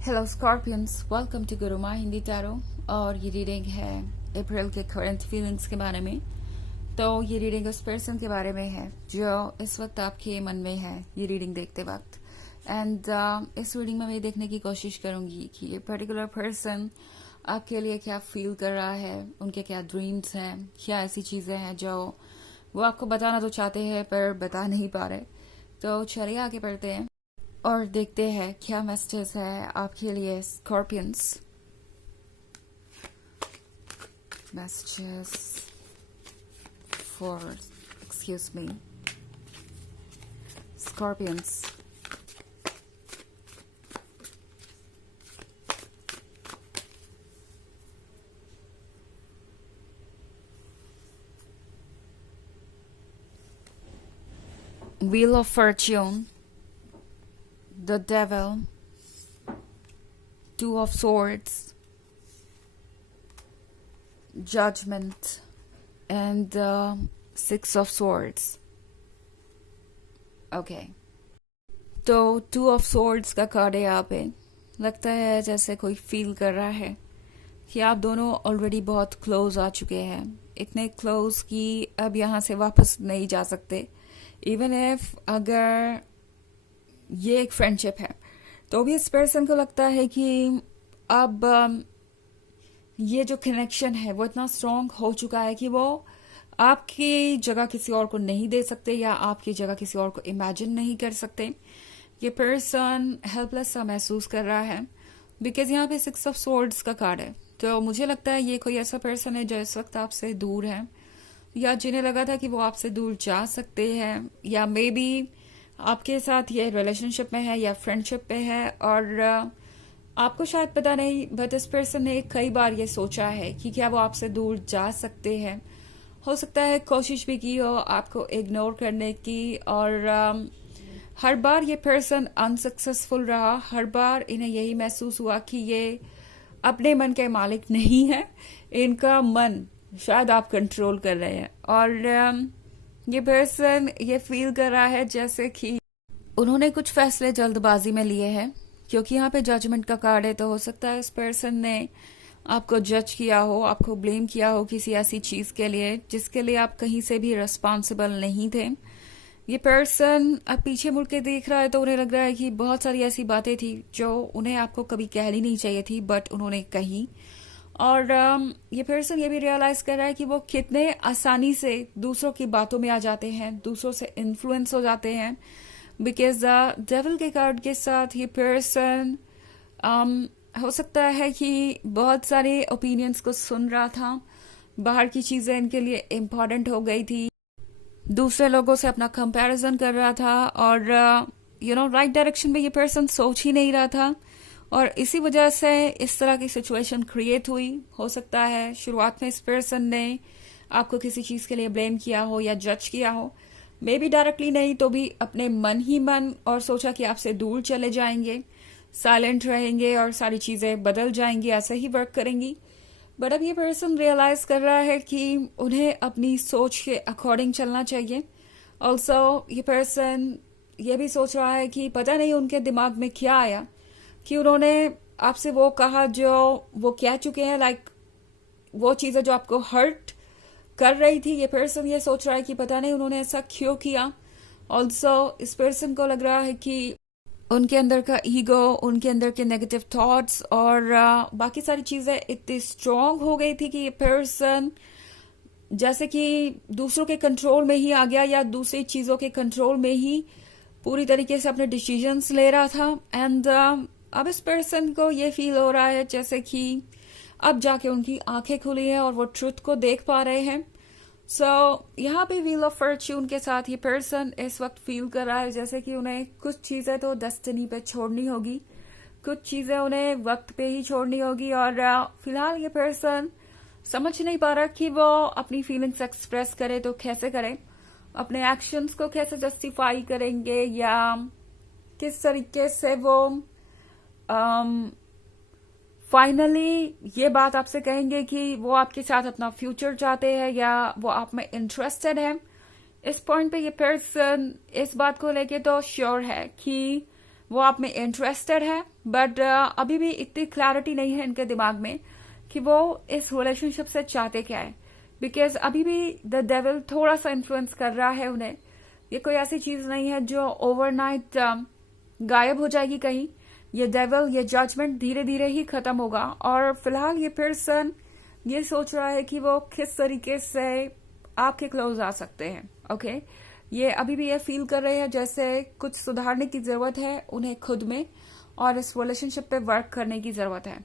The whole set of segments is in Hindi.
Hello Scorpions, welcome to Guruma Hindi tarot. और ये रीडिंग है अप्रैल के करंट फीलिंग्स के बारे में। तो ये रीडिंग उस पर्सन के बारे में है जो इस वक्त आपके मन में है ये रीडिंग देखते वक्त। एंड इस रीडिंग में मैं देखने की कोशिश करूंगी कि ये पर्टिकुलर पर्सन आपके लिए क्या फील कर रहा है, उनके क्या ड्रीम्स हैं, क्या ऐसी चीज़ें हैं जो वो आपको बताना तो चाहते हैं पर बता नहीं पा रहे। तो चलिए आगे बढ़ते हैं और देखते हैं क्या मैसेजेस है आपके लिए scorpions. Messages for excuse me scorpions. Wheel of Fortune, the Devil, Two of Swords, Judgment, and Six of Swords. Okay. तो टू ऑफ सोर्ड्स का कार्ड है यहाँ पे। लगता है जैसे कोई फील कर रहा है कि आप दोनों ऑलरेडी बहुत क्लोज आ चुके हैं, इतने क्लोज कि अब यहाँ से वापस नहीं जा सकते। इवन इफ अगर ये एक फ्रेंडशिप है तो भी इस पर्सन को लगता है कि अब ये जो कनेक्शन है वो इतना स्ट्रांग हो चुका है कि वो आपकी जगह किसी और को नहीं दे सकते या आपकी जगह किसी और को इमेजिन नहीं कर सकते। ये पर्सन हेल्पलेस सा महसूस कर रहा है बिकॉज यहाँ पे सिक्स ऑफ सोर्ड्स का कार्ड है। तो मुझे लगता है ये कोई ऐसा पर्सन है जो इस वक्त आपसे दूर है या जिन्हें लगा था कि वो आपसे दूर जा सकते हैं, या मे बी आपके साथ ये रिलेशनशिप में है या फ्रेंडशिप में है और आपको शायद पता नहीं, बट इस पर्सन ने कई बार ये सोचा है कि क्या वो आपसे दूर जा सकते हैं। हो सकता है कोशिश भी की हो आपको इग्नोर करने की और हर बार ये पर्सन अनसक्सेसफुल रहा। हर बार इन्हें यही महसूस हुआ कि ये अपने मन के मालिक नहीं है, इनका मन शायद आप कंट्रोल कर रहे हैं। और ये पर्सन ये फील कर रहा है जैसे कि उन्होंने कुछ फैसले जल्दबाजी में लिए हैं, क्योंकि यहाँ पे जजमेंट का कार्ड है। तो हो सकता है इस पर्सन ने आपको जज किया हो, आपको ब्लेम किया हो किसी ऐसी चीज के लिए जिसके लिए आप कहीं से भी रिस्पॉन्सिबल नहीं थे। ये पर्सन अब पीछे मुड़ के देख रहा है तो उन्हें लग रहा है कि बहुत सारी ऐसी बातें थी जो उन्हें आपको कभी कहनी नहीं चाहिए थी बट उन्होंने कही। और ये पर्सन ये भी रियलाइज कर रहा है कि वो कितने आसानी से दूसरों की बातों में आ जाते हैं, दूसरों से इन्फ्लुएंस हो जाते हैं। बिकॉज डेविल के कार्ड के साथ ये पर्सन हो सकता है कि बहुत सारे ओपिनियंस को सुन रहा था, बाहर की चीजें इनके लिए इम्पोर्टेंट हो गई थी, दूसरे लोगों से अपना कंपैरिजन कर रहा था और राइट डायरेक्शन में ये पर्सन सोच ही नहीं रहा था और इसी वजह से इस तरह की सिचुएशन क्रिएट हुई। हो सकता है शुरुआत में इस पर्सन ने आपको किसी चीज के लिए ब्लेम किया हो या जज किया हो, मे बी डायरेक्टली नहीं तो भी अपने मन ही मन, और सोचा कि आपसे दूर चले जाएंगे, साइलेंट रहेंगे और सारी चीजें बदल जाएंगी, ऐसे ही वर्क करेंगी। बट अब ये पर्सन रियलाइज कर रहा है कि उन्हें अपनी सोच के अकॉर्डिंग चलना चाहिए। ऑल्सो ये पर्सन ये भी सोच रहा है कि पता नहीं उनके दिमाग में क्या आया कि उन्होंने आपसे वो कहा जो वो कह चुके हैं, लाइक वो चीजें जो आपको हर्ट कर रही थी। ये पर्सन ये सोच रहा है कि पता नहीं उन्होंने ऐसा क्यों किया। ऑल्सो इस पर्सन को लग रहा है कि उनके अंदर का ईगो, उनके अंदर के नेगेटिव थॉट्स और बाकी सारी चीजें इतनी स्ट्रांग हो गई थी कि ये पर्सन जैसे कि दूसरों के कंट्रोल में ही आ गया या दूसरी चीजों के कंट्रोल में ही पूरी तरीके से अपने डिसीजंस ले रहा था। एंड अब इस पर्सन को ये फील हो रहा है जैसे कि अब जाके उनकी आंखें खुली हैं और वो ट्रुथ को देख पा रहे हैं। सो यहाँ पे व्हील ऑफ फॉर्च्यून के साथ ये पर्सन इस वक्त फील कर रहा है जैसे कि उन्हें कुछ चीजें तो डेस्टिनी पे छोड़नी होगी, कुछ चीजें उन्हें वक्त पे ही छोड़नी होगी। और फिलहाल ये पर्सन समझ नहीं पा रहा कि वो अपनी फीलिंग्स एक्सप्रेस करे तो कैसे करे, अपने एक्शंस को कैसे जस्टिफाई करेंगे या किस तरीके से वो फाइनली ये बात आपसे कहेंगे कि वो आपके साथ अपना फ्यूचर चाहते हैं या वो आप में इंटरेस्टेड है। इस पॉइंट पे ये पर्सन इस बात को लेके तो श्योर है कि वो आप में इंटरेस्टेड है, बट अभी भी इतनी क्लैरिटी नहीं है इनके दिमाग में कि वो इस रिलेशनशिप से चाहते क्या है, बिकॉज अभी भी द डेविल थोड़ा सा इन्फ्लुएंस कर रहा है उन्हें। ये कोई ऐसी चीज नहीं है जो ओवरनाइट गायब हो जाएगी कहीं। ये डेविल, ये जजमेंट धीरे धीरे ही खत्म होगा। और फिलहाल ये पर्सन ये सोच रहा है कि वो किस तरीके से आपके क्लोज आ सकते हैं। ओके, ये अभी भी ये फील कर रहे हैं जैसे कुछ सुधारने की जरूरत है उन्हें खुद में, और इस रिलेशनशिप पे वर्क करने की जरूरत है।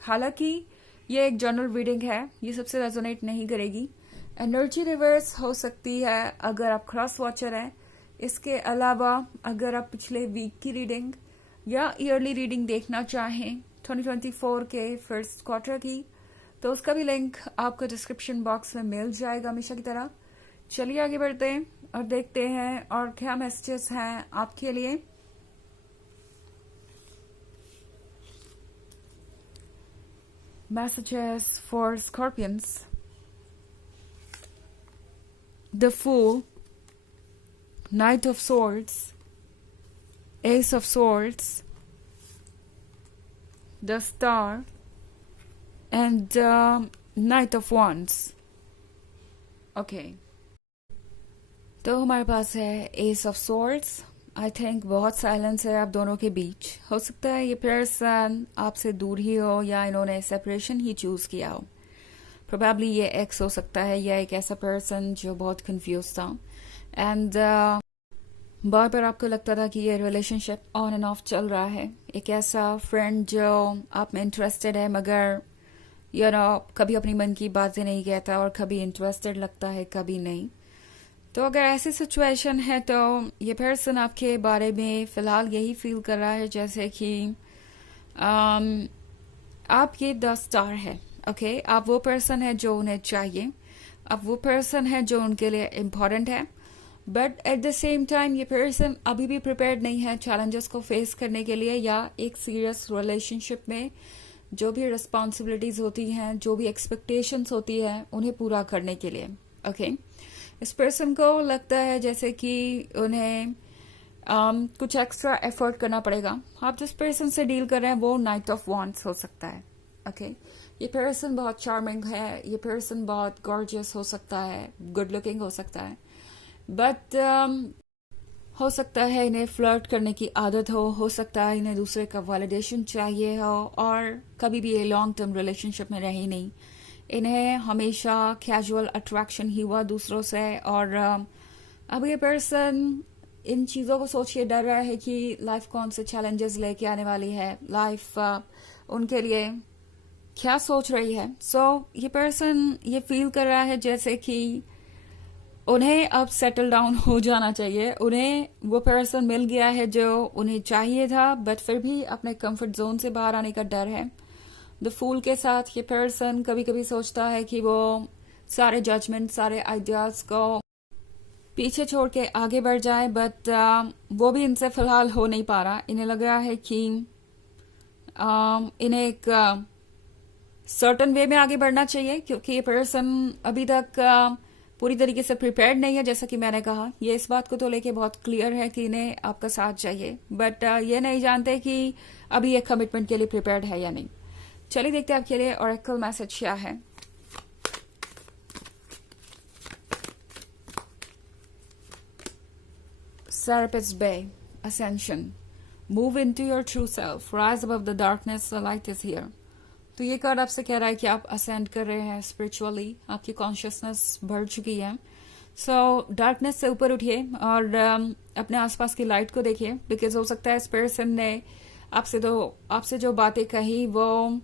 हालांकि ये एक जनरल रीडिंग है, ये सबसे रेजोनेट नहीं करेगी। एनर्जी रिवर्स हो सकती है अगर आप क्रॉस वॉचर हैं। इसके अलावा अगर आप पिछले वीक की रीडिंग या ईयरली रीडिंग देखना चाहें 2024 के फर्स्ट क्वार्टर की, तो उसका भी लिंक आपको डिस्क्रिप्शन बॉक्स में मिल जाएगा हमेशा की तरह। चलिए आगे बढ़ते हैं और देखते हैं और क्या मैसेजेस हैं आपके लिए। Messages for Scorpions. The Fool, Knight of Swords, Ace of Swords, the Star, and Knight of Wands. Okay. तो हमारे पास है S of swords. I think बहुत साइलेंस है आप दोनों के बीच। हो सकता है ये पर्सन आपसे दूर ही हो या इन्होंने सेपरेशन ही चूज किया हो। प्रोबेबली ये एक्स हो सकता है या एक ऐसा पर्सन जो बहुत कंफ्यूज था एंड बार बार आपको लगता था कि ये रिलेशनशिप ऑन एंड ऑफ चल रहा है। एक ऐसा फ्रेंड जो आप में इंटरेस्टेड है मगर यू नो कभी अपनी मन की बातें नहीं कहता और कभी इंटरेस्टेड लगता है कभी नहीं। तो अगर ऐसी सिचुएशन है तो ये पर्सन आपके बारे में फिलहाल यही फील कर रहा है जैसे कि आप ये द स्टार है। ओके, आप वो पर्सन है जो उन्हें चाहिए, आप वो पर्सन है जो उनके लिए इम्पोर्टेंट है, but at the same time ये पर्सन अभी भी प्रिपेयर्ड नहीं है चैलेंजेस को फेस करने के लिए या एक सीरियस रिलेशनशिप में जो भी रिस्पॉन्सिबिलिटीज होती हैं, जो भी एक्सपेक्टेशंस होती है उन्हें पूरा करने के लिए। ओके, इस पर्सन को लगता है जैसे कि उन्हें कुछ एक्स्ट्रा एफर्ट करना पड़ेगा। आप जिस पर्सन से डील कर रहे हैं वो नाइट ऑफ वॉन्ड्स हो सकता है। ओके, ये पर्सन बहुत चार्मिंग है, ये पर्सन बहुत गॉर्जियस हो सकता है, गुड लुकिंग हो सकता है, बट हो सकता है इन्हें फ्लर्ट करने की आदत हो सकता है इन्हें दूसरे का वैलिडेशन चाहिए हो, और कभी भी ये लॉन्ग टर्म रिलेशनशिप में रहे नहीं। इन्हें हमेशा कैजुअल अट्रैक्शन ही हुआ दूसरों से, और अब ये पर्सन इन चीज़ों को सोच के डर रहा है कि लाइफ कौन से चैलेंजेस लेके आने वाली है, लाइफ उनके लिए क्या सोच रही है। सो ये पर्सन ये फील कर रहा है जैसे कि उन्हें अब सेटल डाउन हो जाना चाहिए। उन्हें वो पर्सन मिल गया है जो उन्हें चाहिए था, बट फिर भी अपने कंफर्ट जोन से बाहर आने का डर है। द फूल के साथ ये पर्सन कभी कभी सोचता है कि वो सारे जजमेंट, सारे आइडियाज को पीछे छोड़ के आगे बढ़ जाए, बट वो भी इनसे फिलहाल हो नहीं पा रहा। इन्हें लग रहा है कि इन्हें एक सर्टन वे में आगे बढ़ना चाहिए, क्योंकि ये पर्सन अभी तक पूरी तरीके से प्रिपेयर्ड नहीं है। जैसा कि मैंने कहा, ये इस बात को तो लेके बहुत क्लियर है कि इन्हें आपका साथ चाहिए, बट ये नहीं जानते कि अभी ये कमिटमेंट के लिए प्रिपेयर्ड है या नहीं। चलिए देखते हैं आपके लिए ऑरेकल मैसेज क्या है। Serapis Bay, Ascension. Move into your true self. Rise above the darkness. The light is here. तो ये कार्ड आपसे कह रहा है कि आप असेंड कर रहे हैं स्पिरिचुअली, आपकी कॉन्शियसनेस बढ़ चुकी है। सो डार्कनेस से ऊपर उठिए और अपने आसपास की लाइट को देखिए, बिकॉज हो सकता है इस पर्सन ने आपसे जो बातें कही वो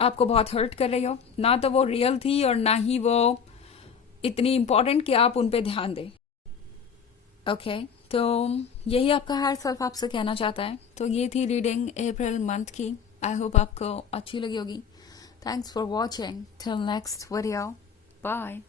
आपको बहुत हर्ट कर रही हो। ना तो वो रियल थी और ना ही वो इतनी इम्पोर्टेंट कि आप उन पे ध्यान दें। ओके, तो यही आपका हायर सेल्फ आपसे कहना चाहता है। तो ये थी रीडिंग अप्रैल मंथ की। आई होप आपको अच्छी लगी होगी। Thanks for watching. Till next video, bye.